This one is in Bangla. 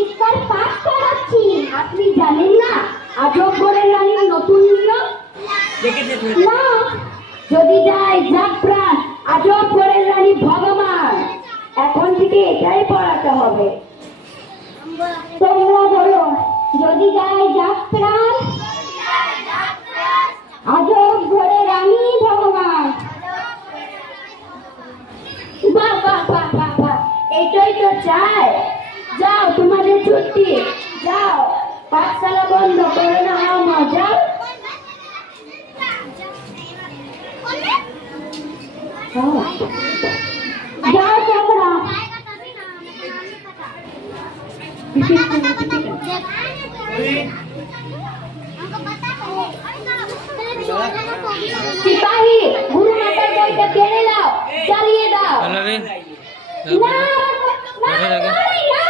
শিক্ষার পাঠ করাচ্ছি। আপনি জানেন না আজবগড়ের রানীর নতুন নিয়ম? না, যদি যায় জাফরান আজবগড়ের রানী ভগবান, এখন থেকে এটাই পড়াতে হবে। তোমরা বলো, যদি যায় জাফরান আজবগড়ের রানী ভগবান। বাহ বাহ বাহ বাহ বাহ, এটাই তো চাই। যাও, তোমাদের ছুটি, যাও, পাঠশালা বন্ধ করে না মা, যাও। যাও তোমরা। সিপাহী, গুরু মাতার বইটা কেড়ে নাও, চালিয়ে দাও। পল্লবী না না না না